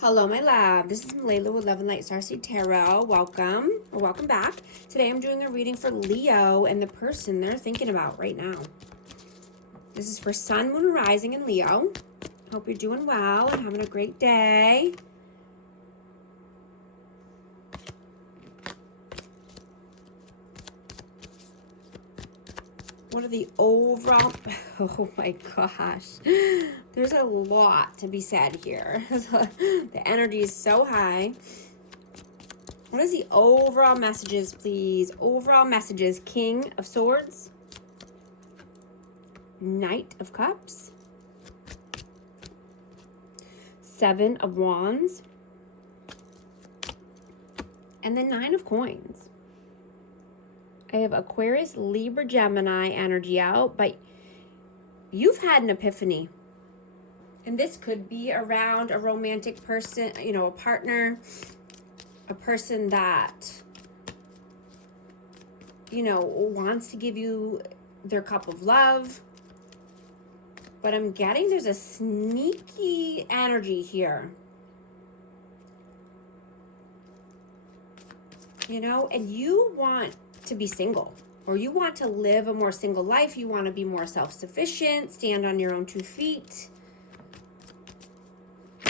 Hello, my love. This is Layla with Love and Light Starseed Tarot. Welcome, or welcome back. Today I'm doing a reading for Leo and the person they're thinking about right now. This is for Sun, Moon, and Rising in Leo. Hope you're doing well and having a great day. What are the overall... Oh my gosh. There's a lot to be said here. The energy is so high. What is the overall messages, please? Overall messages. King of Swords. Knight of Cups. Seven of Wands. And then Nine of Coins. I have Aquarius, Libra, Gemini energy out, but you've had an epiphany. And this could be around a romantic person, you know, a partner, a person that, you know, wants to give you their cup of love. But I'm getting there's a sneaky energy here. You know, and you want to be single, or you want to live a more single life. You want to be more self-sufficient, stand on your own 2 feet.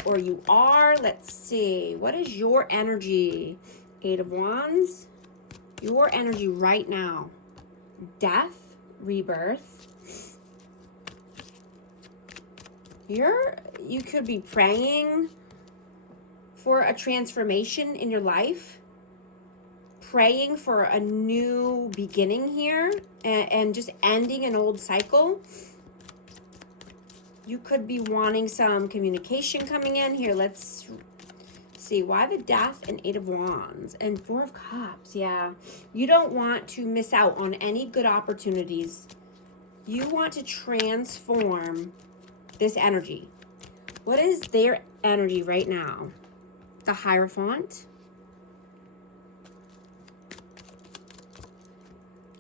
Or you are. Let's see. What is your energy? Eight of Wands. Your energy right now. Death, rebirth. You could be praying for a transformation in your life. Praying for a new beginning here and just ending an old cycle. You could be wanting some communication coming in here. Let's see. Why the Death and Eight of Wands and Four of Cups? Yeah. You don't want to miss out on any good opportunities. You want to transform this energy. What is their energy right now? The Hierophant.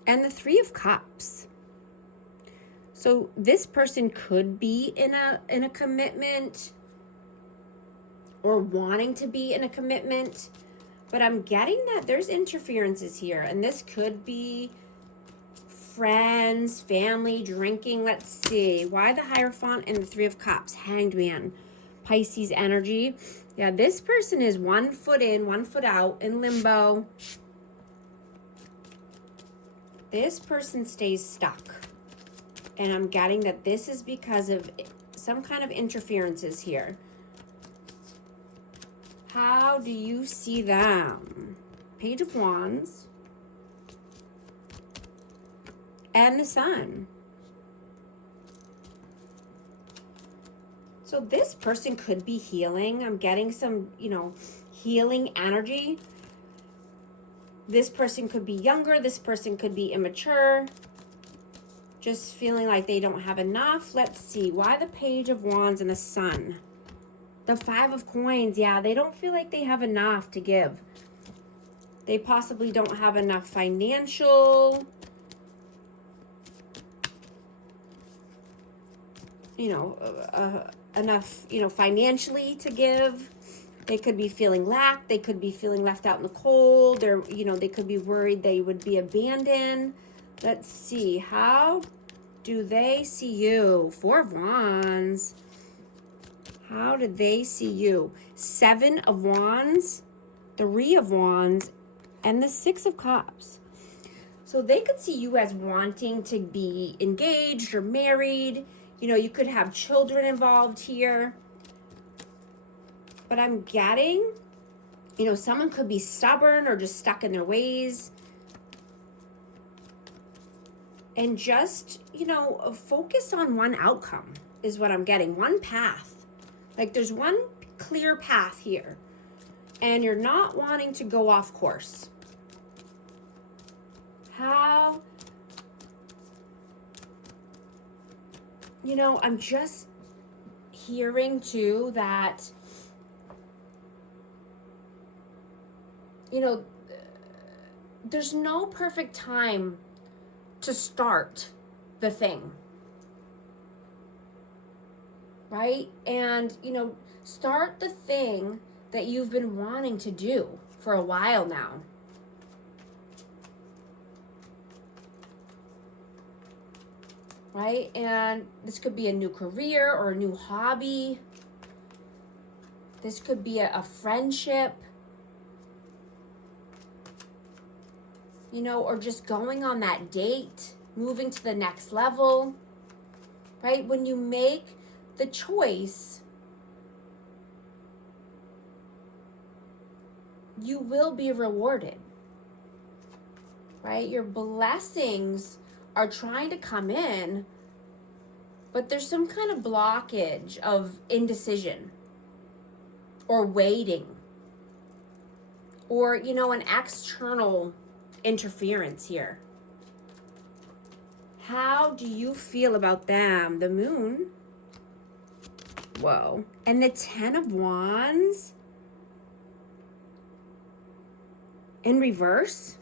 And the Three of Cups. So this person could be in a commitment or wanting to be in a commitment, but I'm getting that there's interferences here, and this could be friends, family, drinking. Let's see. Why the Hierophant and the Three of Cups? Hanged Man. Pisces energy. Yeah, this person is 1 foot in, 1 foot out, in limbo. This person stays stuck. And I'm getting that this is because of some kind of interferences here. How do you see them? Page of Wands. And the Sun. So this person could be healing. I'm getting some, you know, healing energy. This person could be younger. This person could be immature. Just feeling like they don't have enough. Let's see. Why the Page of Wands and the Sun? The Five of Coins. Yeah, they don't feel like they have enough to give. They possibly don't have enough financial, enough, financially to give. They could be feeling lack. They could be feeling left out in the cold. Or, they could be worried they would be abandoned. Let's see. How do they see you? Four of Wands. How do they see you? Seven of Wands, Three of Wands, and the Six of Cups. So they could see you as wanting to be engaged or married. You could have children involved here. But I'm getting, someone could be stubborn or just stuck in their ways. And just, focus on one outcome is what I'm getting. One path. Like there's one clear path here. And you're not wanting to go off course. How? I'm just hearing too that, there's no perfect time to start the thing. right? And, you know, start the thing that you've been wanting to do for a while now. Right? And this could be a new career or a new hobby. This could be a friendship, you know, or just going on that date, moving to the next level, right? When you make the choice, you will be rewarded, right? Your blessings are trying to come in, but there's some kind of blockage of indecision or waiting or, you know, an external interference here. How do you feel about them? The Moon. Whoa. And the Ten of Wands in reverse.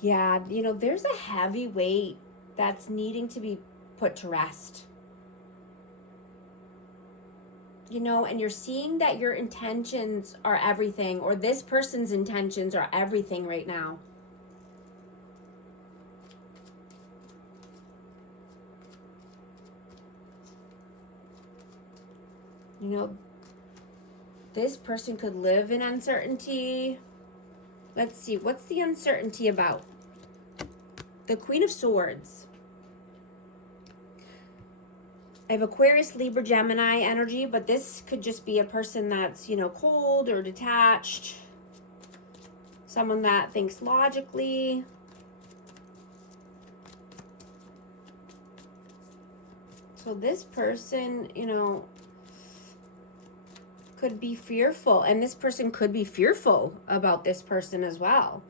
Yeah, you know, there's a heavy weight that's needing to be put to rest. You know, and you're seeing that your intentions are everything, or this person's intentions are everything right now. You know, this person could live in uncertainty. Let's see, what's the uncertainty about? The Queen of Swords. I have Aquarius, Libra, Gemini energy, but this could just be a person that's, you know, cold or detached. Someone that thinks logically. So this person, you know, could be fearful, and this person could be fearful about this person as well.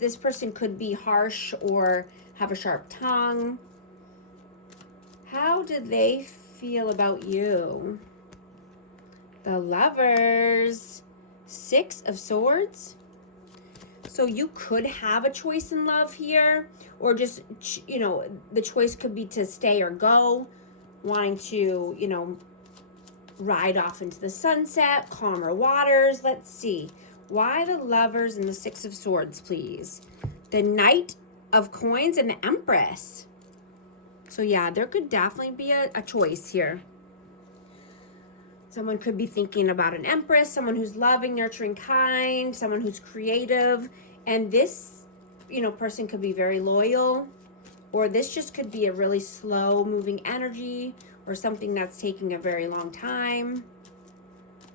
This person could be harsh or have a sharp tongue. How do they feel about you? The Lovers, Six of Swords. So you could have a choice in love here, or just, you know, the choice could be to stay or go, wanting to, you know, ride off into the sunset, calmer waters. Let's see. Why the Lovers and the Six of Swords, please? The Knight of Coins and the Empress. So yeah, there could definitely be a choice here. Someone could be thinking about an Empress, someone who's loving, nurturing, kind, someone who's creative. And this, you know, person could be very loyal, or this just could be a really slow moving energy, or something that's taking a very long time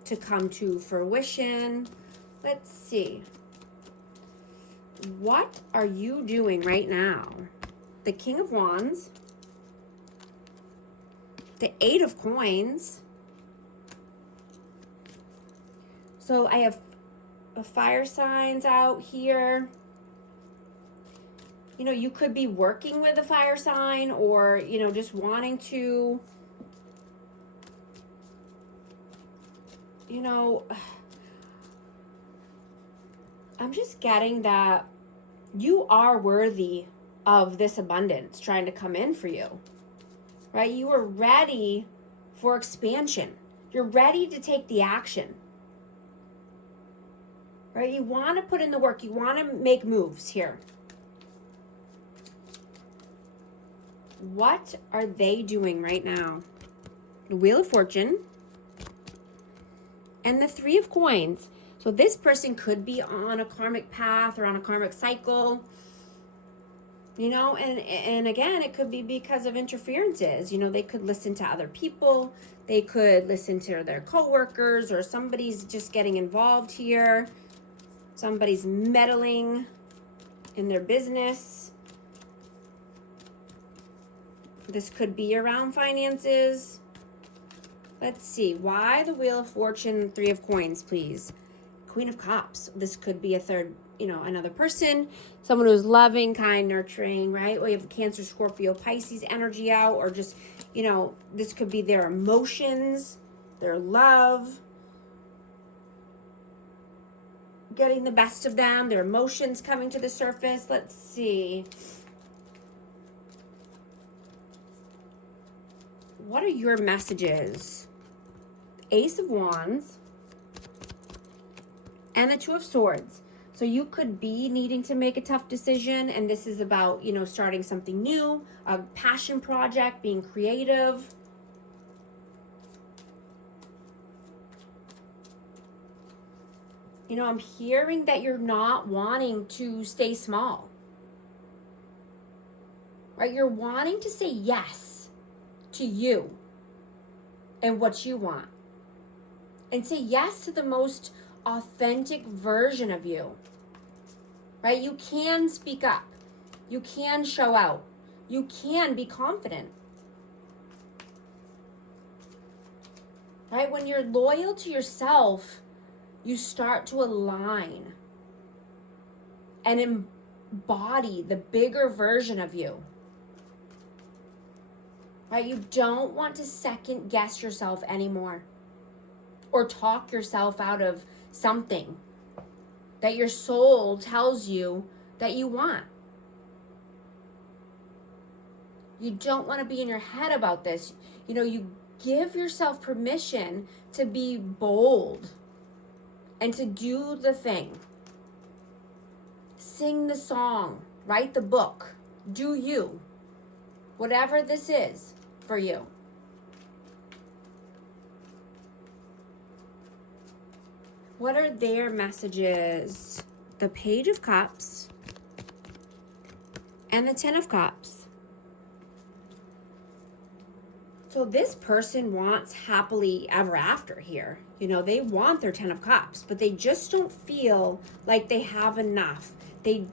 to come to fruition. Let's see. What are you doing right now? The King of Wands, the Eight of Coins. So I have fire signs out here. You know, you could be working with a fire sign, or, you know, just wanting to, you know, I'm just getting that you are worthy of this abundance trying to come in for you, right? You are ready for expansion. You're ready to take the action, right? You want to put in the work. You want to make moves here. What are they doing right now? The Wheel of Fortune and the Three of Coins. So this person could be on a karmic path or on a karmic cycle, you know, and again, it could be because of interferences. You know, they could listen to other people. They could listen to their coworkers, or somebody's just getting involved here. Somebody's meddling in their business. This could be around finances. Let's see. Why the Wheel of Fortune, Three of Coins, please? Queen of Cups. This could be a third, you know, another person. Someone who's loving, kind, nurturing, right? We have the Cancer, Scorpio, Pisces energy out, or just, you know, this could be their emotions, their love, getting the best of them, their emotions coming to the surface. Let's see. What are your messages? Ace of Wands and the Two of Swords. So you could be needing to make a tough decision, and this is about, you know, starting something new, a passion project, being creative. You know, I'm hearing that you're not wanting to stay small. Right? You're wanting to say yes to you and what you want. And say yes to the most authentic version of you. Right? You can speak up. You can show out. You can be confident. Right? When you're loyal to yourself, you start to align and embody the bigger version of you. Right? You don't want to second guess yourself anymore or talk yourself out of something that your soul tells you that you want. You don't want to be in your head about this. You know, you give yourself permission to be bold and to do the thing. Sing the song, write the book, do you. Whatever this is for you. What are their messages? The Page of Cups and the Ten of Cups. So this person wants happily ever after here. You know, they want their Ten of Cups, but they just don't feel like they have enough. They,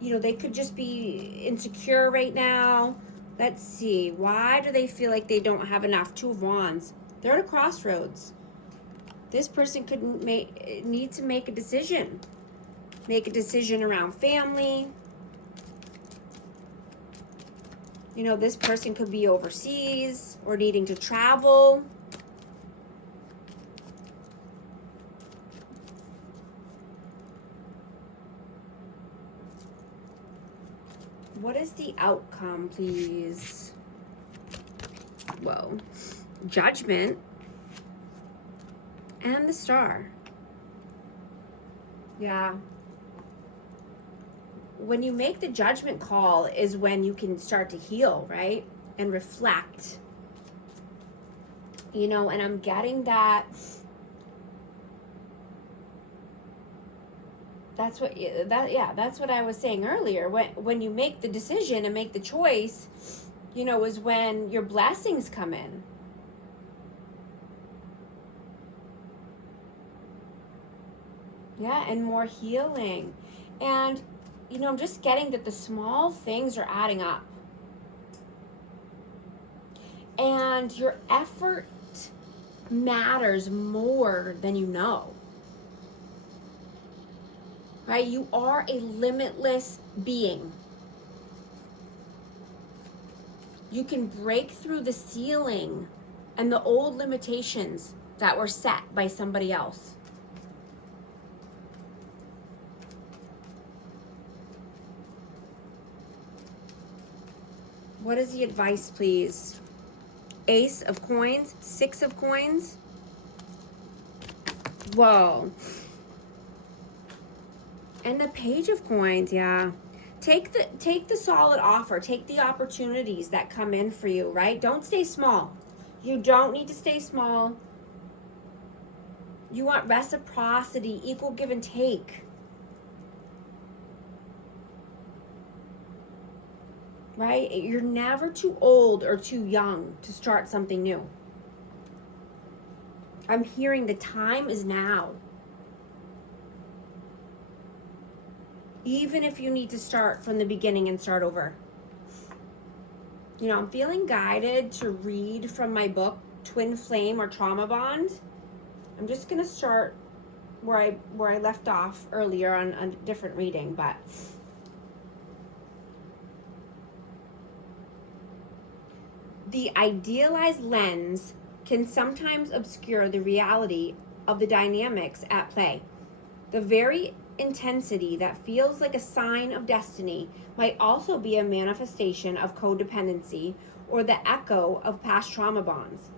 you know, they could just be insecure right now. Let's see. Why do they feel like they don't have enough? Two of Wands. They're at a crossroads. This person could need to make a decision. Make a decision around family. You know, this person could be overseas or needing to travel. What is the outcome, please? Whoa. Judgment. And the Star. Yeah. When you make the judgment call is when you can start to heal, right? And reflect. You know, and I'm getting that. That's what I was saying earlier. When you make the decision and make the choice, you know, is when your blessings come in. Yeah, and more healing. And, you know, I'm just getting that the small things are adding up. And your effort matters more than you know. Right? You are a limitless being. You can break through the ceiling and the old limitations that were set by somebody else. What is the advice, please? Ace of Coins, Six of Coins. Whoa. And the Page of Coins, yeah. Take the solid offer. Take the opportunities that come in for you, right? Don't stay small. You don't need to stay small. You want reciprocity, equal give and take. Right? You're never too old or too young to start something new. I'm hearing the time is now. Even if you need to start from the beginning and start over. You know, I'm feeling guided to read from my book, Twin Flame or Trauma Bond. I'm just going to start where I left off earlier on a different reading, but the idealized lens can sometimes obscure the reality of the dynamics at play. The very intensity that feels like a sign of destiny might also be a manifestation of codependency or the echo of past trauma bonds.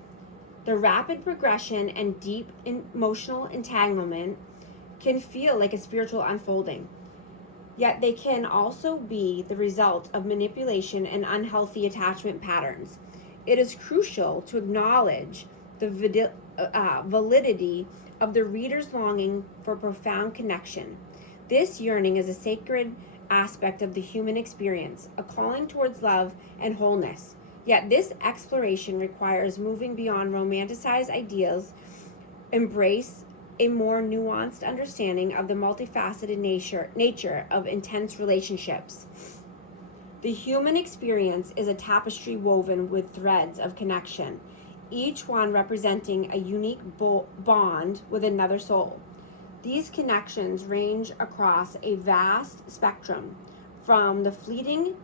The rapid progression and deep emotional entanglement can feel like a spiritual unfolding. Yet they can also be the result of manipulation and unhealthy attachment patterns. It is crucial to acknowledge the validity of the reader's longing for profound connection. This yearning is a sacred aspect of the human experience, a calling towards love and wholeness. Yet this exploration requires moving beyond romanticized ideals, embrace a more nuanced understanding of the multifaceted nature of intense relationships. The human experience is a tapestry woven with threads of connection, each one representing a unique bond with another soul. These connections range across a vast spectrum, from the fleeting,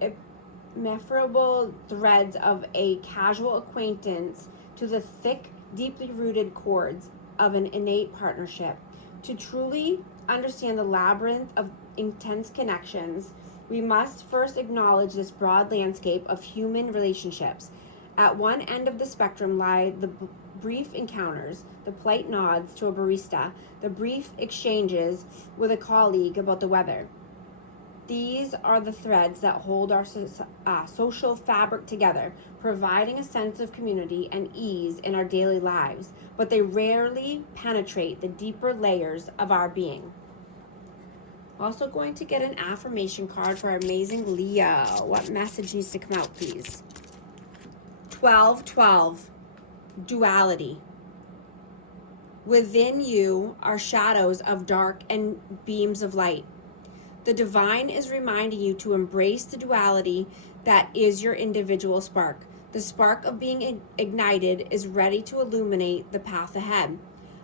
ephemeral threads of a casual acquaintance to the thick, deeply rooted chords of an innate partnership. To truly understand the labyrinth of intense connections, we must first acknowledge this broad landscape of human relationships. At one end of the spectrum lie the brief encounters, the polite nods to a barista, the brief exchanges with a colleague about the weather. These are the threads that hold our social fabric together, providing a sense of community and ease in our daily lives, but they rarely penetrate the deeper layers of our being. Also going to get an affirmation card for our amazing Leo. What message needs to come out, please? 12:12, duality. Within you are shadows of dark and beams of light. The divine is reminding you to embrace the duality that is your individual spark. The spark of being ignited is ready to illuminate the path ahead.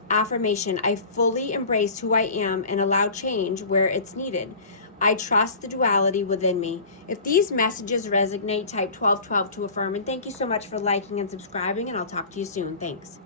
Affirmation: I fully embrace who I am and allow change where it's needed. I trust the duality within me. If these messages resonate, type 1212 to affirm. And thank you so much for liking and subscribing, and I'll talk to you soon. Thanks.